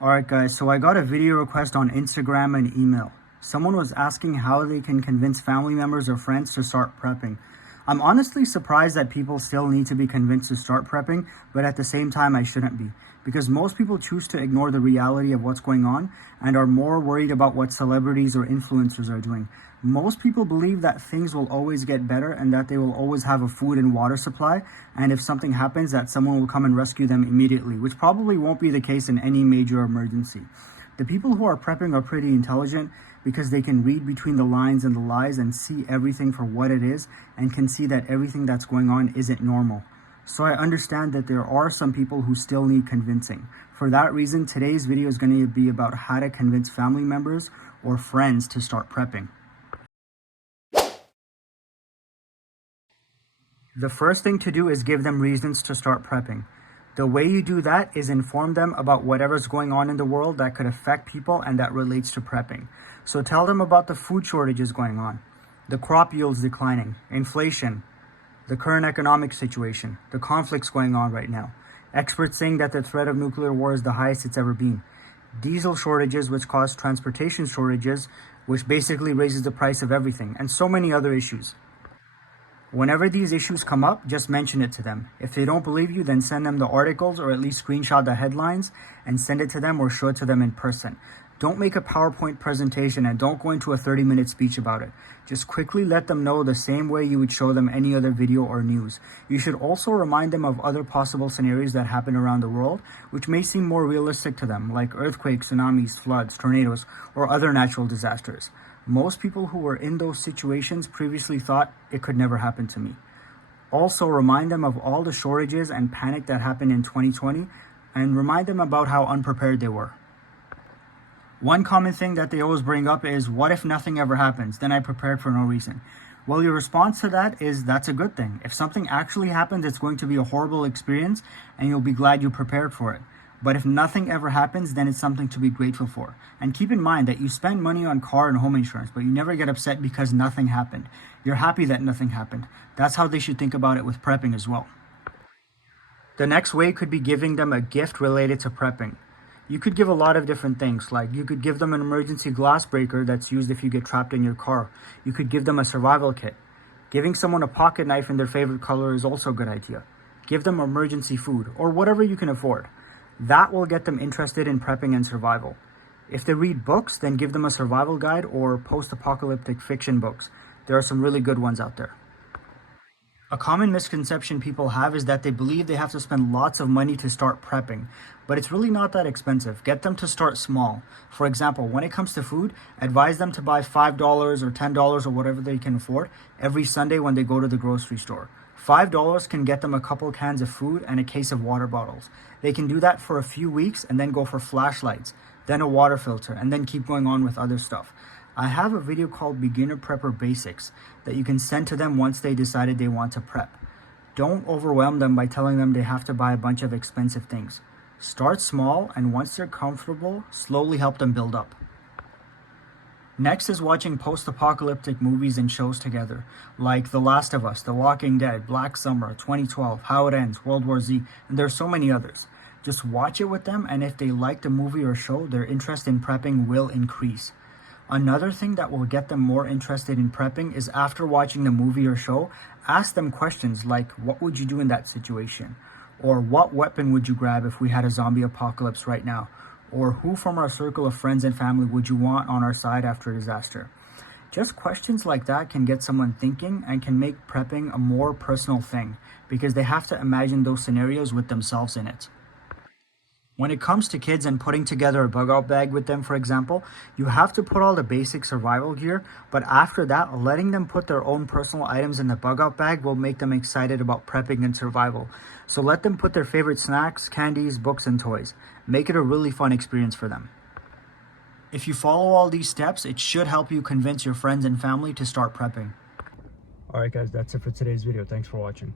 Alright guys, so I got a video request on Instagram and email. Someone was asking how they can convince family members or friends to start prepping. I'm honestly surprised that people still need to be convinced to start prepping, but at the same time I shouldn't be. Because most people choose to ignore the reality of what's going on and are more worried about what celebrities or influencers are doing. Most people believe that things will always get better and that they will always have a food and water supply, and if something happens that someone will come and rescue them immediately, which probably won't be the case in any major emergency. The people who are prepping are pretty intelligent because they can read between the lines and the lies and see everything for what it is and can see that everything that's going on isn't normal. So I understand that there are some people who still need convincing. For that reason, today's video is going to be about how to convince family members or friends to start prepping. The first thing to do is give them reasons to start prepping. The way you do that is inform them about whatever's going on in the world that could affect people and that relates to prepping. So tell them about the food shortages going on, the crop yields declining, inflation, the current economic situation, the conflicts going on right now, experts saying that the threat of nuclear war is the highest it's ever been, diesel shortages which cause transportation shortages, which basically raises the price of everything, and so many other issues. Whenever these issues come up, just mention it to them. If they don't believe you, then send them the articles or at least screenshot the headlines and send it to them or show it to them in person. Don't make a PowerPoint presentation and don't go into a 30-minute speech about it. Just quickly let them know the same way you would show them any other video or news. You should also remind them of other possible scenarios that happen around the world, which may seem more realistic to them, like earthquakes, tsunamis, floods, tornadoes, or other natural disasters. Most people who were in those situations previously thought it could never happen to me. Also, remind them of all the shortages and panic that happened in 2020 and remind them about how unprepared they were. One common thing that they always bring up is, what if nothing ever happens? Then I prepared for no reason. Well, your response to that is, that's a good thing. If something actually happens, it's going to be a horrible experience and you'll be glad you prepared for it. But if nothing ever happens, then it's something to be grateful for. And keep in mind that you spend money on car and home insurance, but you never get upset because nothing happened. You're happy that nothing happened. That's how they should think about it with prepping as well. The next way could be giving them a gift related to prepping. You could give a lot of different things, like you could give them an emergency glass breaker that's used if you get trapped in your car. You could give them a survival kit. Giving someone a pocket knife in their favorite color is also a good idea. Give them emergency food, or whatever you can afford. That will get them interested in prepping and survival. If they read books, then give them a survival guide or post-apocalyptic fiction books. There are some really good ones out there. A common misconception people have is that they believe they have to spend lots of money to start prepping, but it's really not that expensive. Get them to start small. For example, when it comes to food, advise them to buy $5 or $10 or whatever they can afford every Sunday when they go to the grocery store. $5 can get them a couple cans of food and a case of water bottles. They can do that for a few weeks and then go for flashlights, then a water filter, and then keep going on with other stuff. I have a video called Beginner Prepper Basics that you can send to them once they decided they want to prep. Don't overwhelm them by telling them they have to buy a bunch of expensive things. Start small, and once they're comfortable, slowly help them build up. Next is watching post-apocalyptic movies and shows together, like The Last of Us, The Walking Dead, Black Summer, 2012, How It Ends, World War Z, and there's so many others. Just watch it with them, and if they like the movie or show, their interest in prepping will increase. Another thing that will get them more interested in prepping is, after watching the movie or show, ask them questions like, what would you do in that situation? Or what weapon would you grab if we had a zombie apocalypse right now? Or who from our circle of friends and family would you want on our side after a disaster? Just questions like that can get someone thinking and can make prepping a more personal thing, because they have to imagine those scenarios with themselves in it. When it comes to kids and putting together a bug out bag with them, for example, you have to put all the basic survival gear, but after that, letting them put their own personal items in the bug out bag will make them excited about prepping and survival. So let them put their favorite snacks, candies, books, and toys. Make it a really fun experience for them. If you follow all these steps, it should help you convince your friends and family to start prepping. Alright guys, that's it for today's video. Thanks for watching.